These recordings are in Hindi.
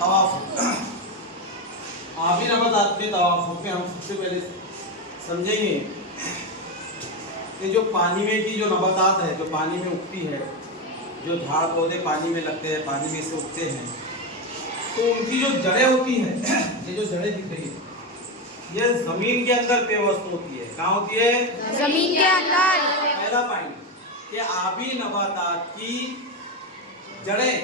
तवाफुक। आबी नबातात में तवाफुक में हम सबसे पहले समझेंगे कि जो पानी में की जो नबातात है, जो पानी में उगती है, जो झाड़ पौधे पानी में लगते हैं, पानी में से उगते हैं, तो उनकी जो जड़ें होती हैं, ये जो जड़ें दिख रही है, ये जमीन के अंदर पेवस्त होती है। कहाँ होती है? जमीन के अंदर। पहला पॉइंट कि आबी नबातात की जड़ें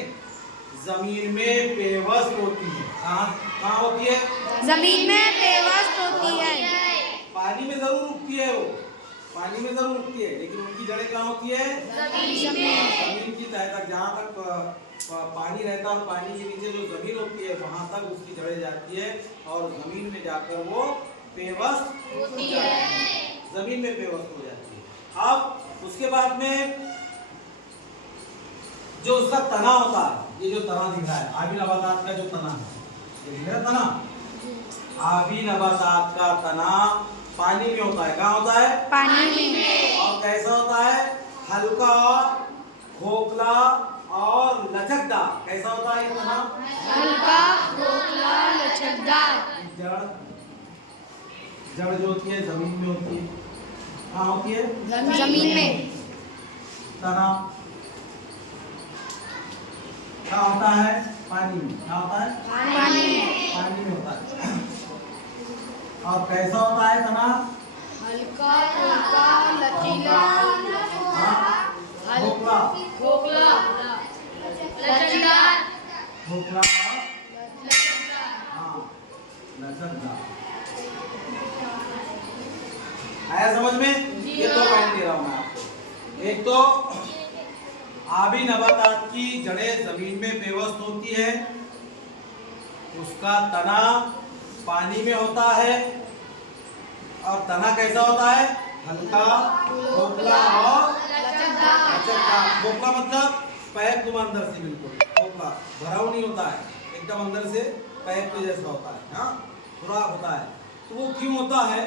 जमीन में पेवस्त होती है। कहाँ होती है? जमीन में पेवस्त होती है। पानी में जरूर उगती है, वो पानी में जरूर उगती है, लेकिन उनकी जड़ें कहाँ होती है? जमीन की तह तक, जहाँ तक पानी रहता है, पानी के नीचे जो जमीन होती है वहां तक उसकी जड़ें जाती है और जमीन में जाकर वो पेवस्त होती है, जमीन में पेवस्त हो जाती है। अब उसके बाद में जो उसका तना होता है, ये जो तना दिख रहा है आबी नबातात का जो तना है, ये दिख रहा है तना। आबी नबातात का तना पानी में होता है। कहाँ होता है? पानी में। और कैसा होता है? हल्का, खोखला और लचकदार। कैसा होता है ये तना? हल्का, खोखला, लचकदार। जड़ जो होती है जमीन में होती है। कहाँ होती है? जमीन में। तना क्या होता है? पानी में। क्या होता है? पानी में। पानी में होता है। और कैसा होता है तना? हल्का, खोखला, लचीला, खोखला, खोखला, लचीदार, खोखला और लचकदार। आया समझ में? ये दो पॉइंट दे रहा हूं मैं आपको। एक तो आबी नबातात की जड़ें जमीन में पेवस्त होती है, उसका तना पानी में होता है, और तना कैसा होता है? हल्का, खोखला और लचकदार। खोखला मतलब पैप तुम अंदर से, बिल्कुल खोखला, भरा हुआ नहीं होता है, एकदम अंदर से पैप के जैसा होता है। हाँ, खुराक होता है। तो वो क्यों होता है,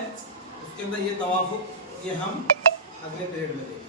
उसके अंदर ये तवाफुक, ये हम अगले पीरियड में देखेंगे।